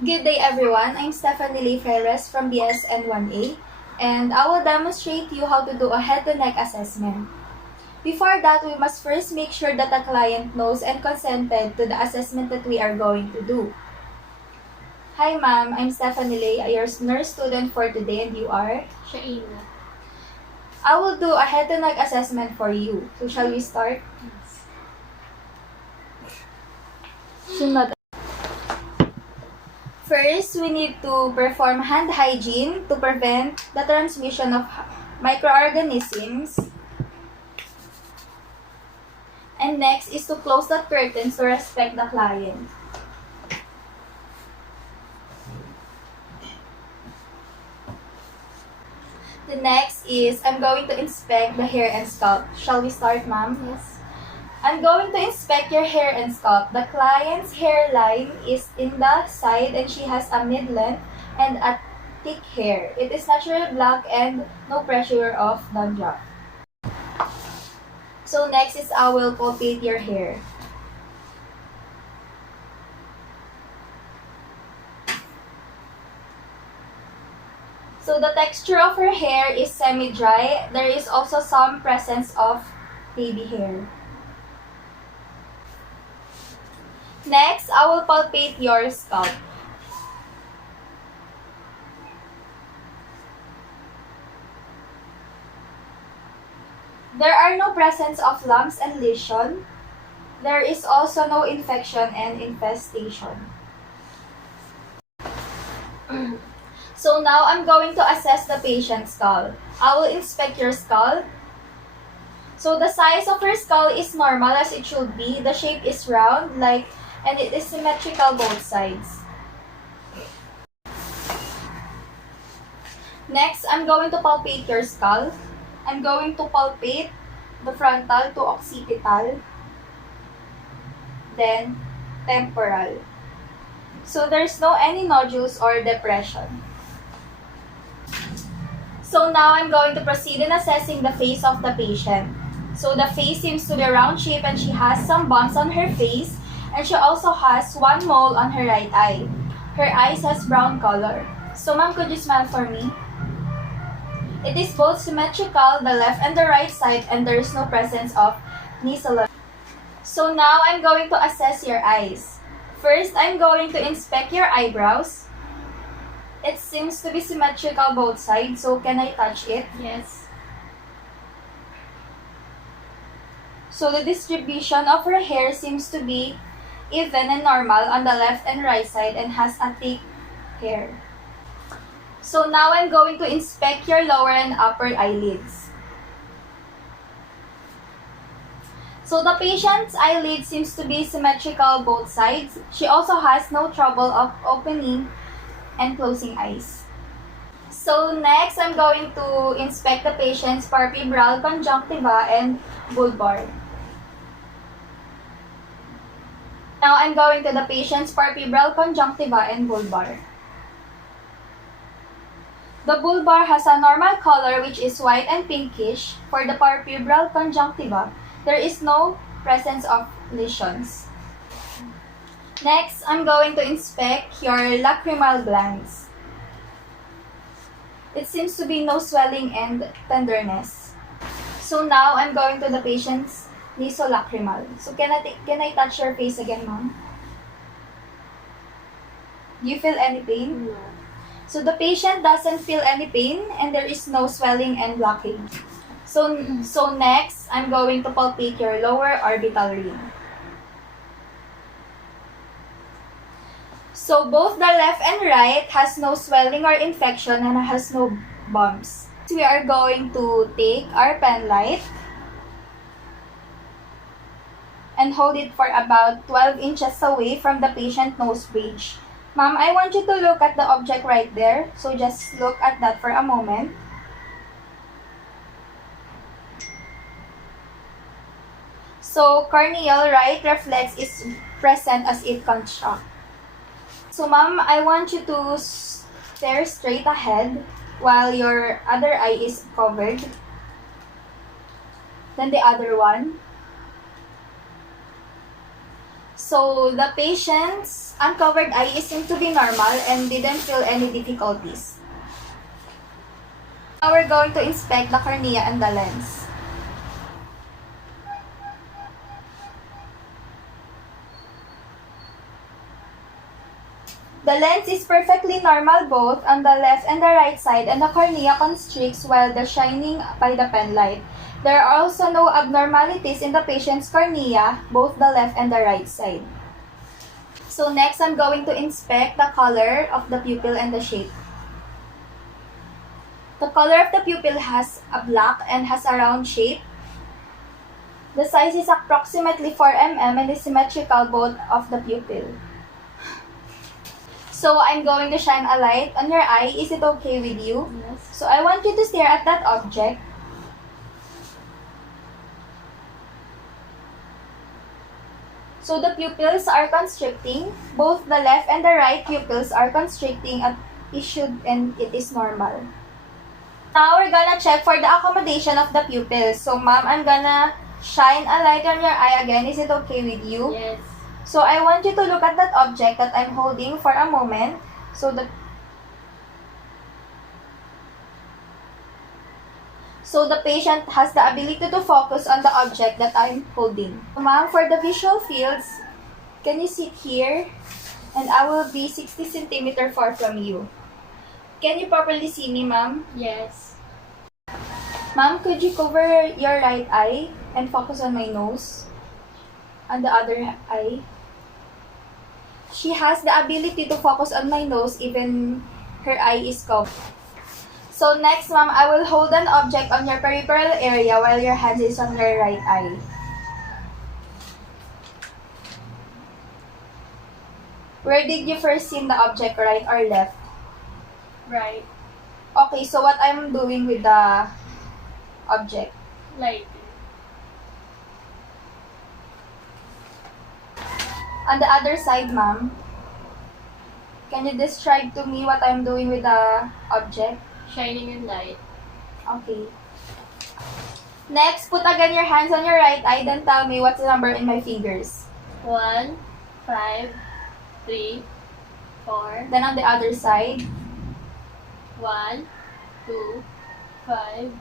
Good day everyone, I'm Frayres from BSN1A and I will demonstrate you how to do a head-to-neck assessment. Before that, we must first make sure that the client knows and consented to the assessment that we are going to do. Hi ma'am, I'm your nurse student for today and you are? Shaina. I will do a head-to-neck assessment for you. So shall we start? Yes. Sunod. First, we need to perform hand hygiene to prevent the transmission of microorganisms. And next is to close the curtains to respect the client. The next is I'm going to inspect the hair and scalp. Shall we start, ma'am? Yes. I'm going to inspect your hair and scalp. The client's hairline is in the side and she has a mid-length and a thick hair. It is naturally black and no pressure of dandruff. So next is I will palpate your hair. So the texture of her hair is semi-dry. There is also some presence of baby hair. Next, I will palpate your scalp. There are no presence of lumps and lesion. There is also no infection and infestation. So now I'm going to assess the patient's skull. I will inspect your skull. So the size of her skull is normal as it should be. The shape is round, and it is symmetrical both sides. Next, I'm going to palpate your skull. I'm going to palpate the frontal to occipital, then temporal. So there's no any nodules or depression. So now I'm going to proceed in assessing the face of the patient. So the face seems to be a round shape and she has some bumps on her face and she also has one mole on her right eye. Her eyes has brown color. So ma'am, could you smile for me? It is both symmetrical, the left and the right side, and there is no presence of nasal. So now I'm going to assess your eyes. First, I'm going to inspect your eyebrows. It seems to be symmetrical both sides, so can I touch it? Yes. So the distribution of her hair seems to be even and normal on the left and right side and has a thick hair. So now I'm going to inspect your lower and upper eyelids. So the patient's eyelid seems to be symmetrical both sides. She also has no trouble of opening and closing eyes. So next, I'm going to inspect the patient's palpebral conjunctiva and bulbar. Now I'm going to the patient's palpebral conjunctiva and bulbar. The bulbar has a normal color which is white and pinkish. For the palpebral conjunctiva, there is no presence of lesions. Next, I'm going to inspect your lacrimal glands. It seems to be no swelling and tenderness. So now I'm going to the patient's nasolacrimal. So can I touch your face again, ma'am? Do you feel any pain? No. So the patient doesn't feel any pain and there is no swelling and blockage. So next, I'm going to palpate your lower orbital ring. So both the left and right has no swelling or infection and has no bumps. We are going to take our pen light and hold it for about 12 inches away from the patient nose bridge. Ma'am, I want you to look at the object right there. So just look at that for a moment. So corneal right reflex is present as it constructs. So ma'am, I want you to stare straight ahead while your other eye is covered. Then the other one. So the patient's uncovered eye seemed to be normal and didn't feel any difficulties. Now we're going to inspect the cornea and the lens. The lens is perfectly normal both on the left and the right side, and the cornea constricts while the shining by the pen light. There are also no abnormalities in the patient's cornea, both the left and the right side. So next, I'm going to inspect the color of the pupil and the shape. The color of the pupil has a black and has a round shape. The size is approximately 4 mm and is symmetrical both of the pupil. So I'm going to shine a light on your eye. Is it okay with you? Yes. So I want you to stare at that object. So the pupils are constricting. Both the left and the right pupils are constricting and it is normal. Now we're gonna check for the accommodation of the pupils. So ma'am, I'm gonna shine a light on your eye again. Is it okay with you? Yes. So I want you to look at that object that I'm holding for a moment. So the patient has the ability to focus on the object that I'm holding. Ma'am, for the visual fields, can you sit here? And I will be 60 centimeters far from you. Can you properly see me, ma'am? Yes. Ma'am, could you cover your right eye and focus on my nose? On the other eye? She has the ability to focus on my nose even her eye is covered. So next, ma'am, I will hold an object on your peripheral area while your hand is on your right eye. Where did you first see the object, right or left? Right. Okay, so what I'm doing with the object? Light. On the other side, ma'am, can you describe to me what I'm doing with the object? Shining in light. Okay. Next, put again your hands on your right eye, then tell me what's the number in my fingers. 1, 5, 3, 4. Then on the other side. 1, 2, 5,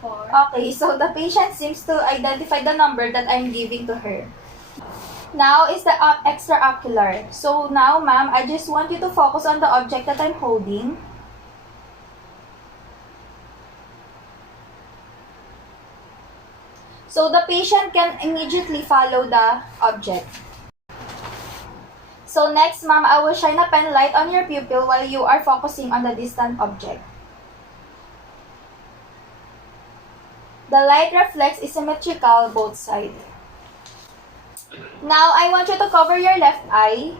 4. Okay, so the patient seems to identify the number that I'm giving to her. Now is the extraocular. So now, ma'am, I just want you to focus on the object that I'm holding. So the patient can immediately follow the object. So next, ma'am, I will shine a pen light on your pupil while you are focusing on the distant object. The light reflects is symmetrical both sides. Now, I want you to cover your left eye.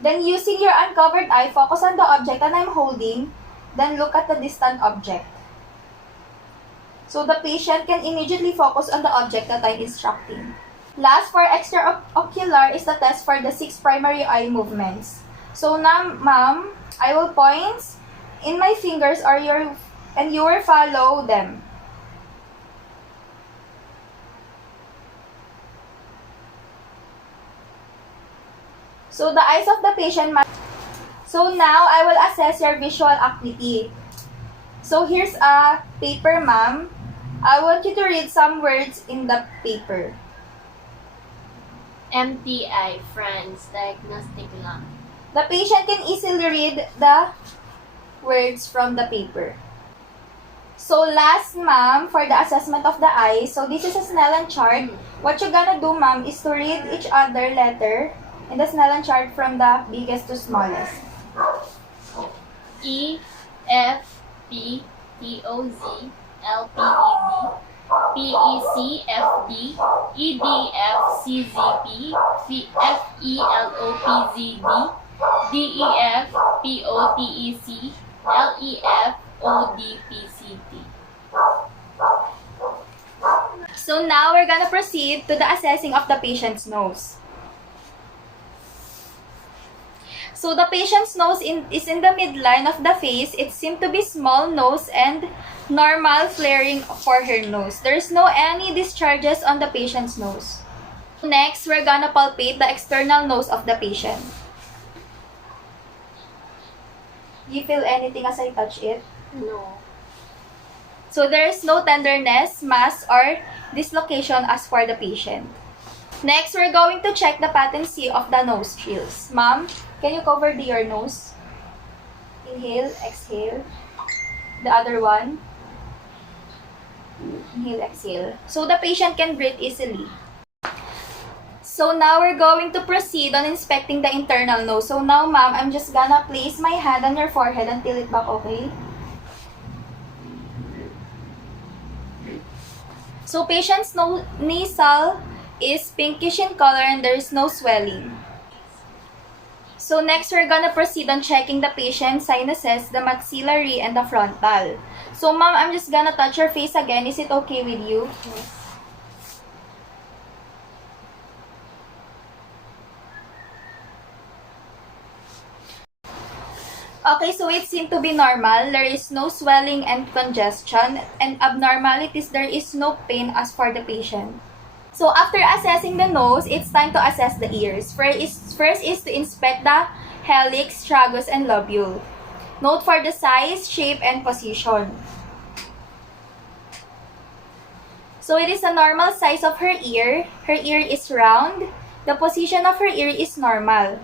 Then using your uncovered eye, focus on the object that I'm holding. Then look at the distant object. So the patient can immediately focus on the object that I'm instructing. Last, for extraocular is the test for the 6 primary eye movements. So now, ma'am, I will point in my fingers and you will follow them. So the eyes of the patient. So now I will assess your visual acuity. So here's a paper, ma'am. I want you to read some words in the paper. MTI, friends, diagnostic lang. The patient can easily read the words from the paper. So last, ma'am, for the assessment of the eye, so this is a Snellen chart. What you're gonna do, ma'am, is to read each other letter in the Snellen chart from the biggest to smallest. E, F, P, T, O, Z, L, P, E, D, P, E, C, F, D, E, D, F, C, Z, P, F, E, L, O, P, Z, D, D, E, F, P, O, T, E, C, L, E, F, O, D, P, C, T. So now we're gonna proceed to the assessing of the patient's nose. So the patient's nose is in the midline of the face. It seemed to be small nose and normal flaring for her nose. There's no any discharges on the patient's nose. Next, we're gonna palpate the external nose of the patient. Do you feel anything as I touch it? No. So there is no tenderness, mass, or dislocation as for the patient. Next, we're going to check the patency of the nostrils. Ma'am, can you cover your nose? Inhale, exhale. The other one. Inhale, exhale. So the patient can breathe easily. So now we're going to proceed on inspecting the internal nose. So now, ma'am, I'm just gonna place my hand on your forehead and tilt it back, okay? So patient's nasal is pinkish in color and there is no swelling. So next, we're gonna proceed on checking the patient's sinuses, the maxillary, and the frontal. So ma'am, I'm just gonna touch your face again. Is it okay with you? Yes. Okay, so it seemed to be normal. There is no swelling and congestion, and abnormalities, there is no pain as for the patient. So after assessing the nose, it's time to assess the ears. First is to inspect the helix, tragus, and lobule. Note for the size, shape, and position. So it is a normal size of her ear. Her ear is round. The position of her ear is normal.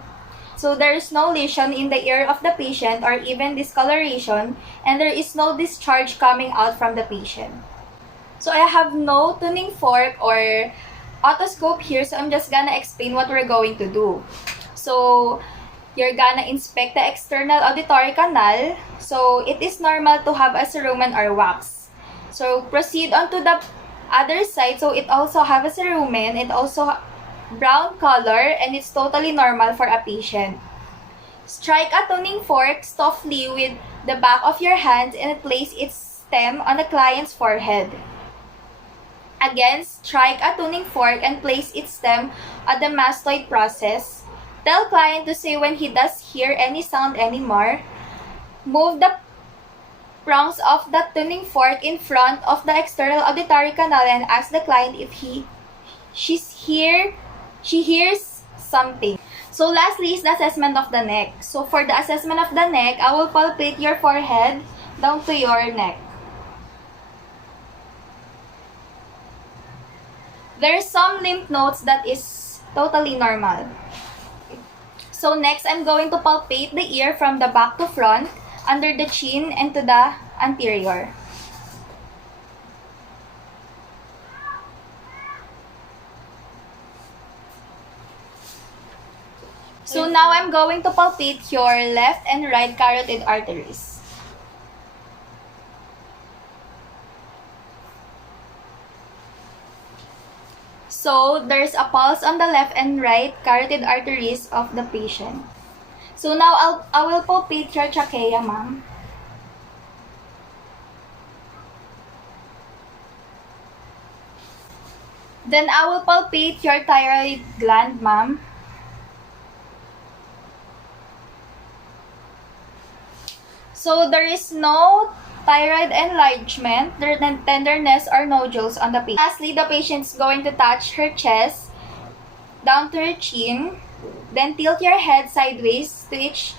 So there is no lesion in the ear of the patient or even discoloration, and there is no discharge coming out from the patient. So I have no tuning fork or otoscope here, so I'm just gonna explain what we're going to do. So you're gonna inspect the external auditory canal. So it is normal to have a cerumen or wax. So proceed on to the other side. So it also have a cerumen. It also brown color, and it's totally normal for a patient. Strike a tuning fork softly with the back of your hand and place its stem on the client's forehead. Again, strike a tuning fork and place its stem at the mastoid process. Tell client to say when he does hear any sound anymore. Move the prongs of the tuning fork in front of the external auditory canal and ask the client if she hears something. So lastly is the assessment of the neck. So for the assessment of the neck, I will palpate your forehead down to your neck. There are some lymph nodes that is totally normal. So next, I'm going to palpate the ear from the back to front, under the chin, and to the anterior. So now I'm going to palpate your left and right carotid arteries. So there's a pulse on the left and right carotid arteries of the patient. So now I will palpate your trachea, ma'am. Then I will palpate your thyroid gland, ma'am. So there is no thyroid enlargement, tenderness, or nodules on the patient. Lastly, the patient is going to touch her chest down to her chin. Then tilt your head sideways to each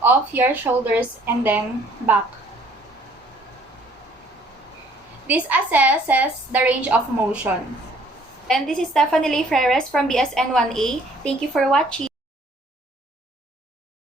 of your shoulders and then back. This assesses the range of motion. And this is Frayres from BSN 1A. Thank you for watching.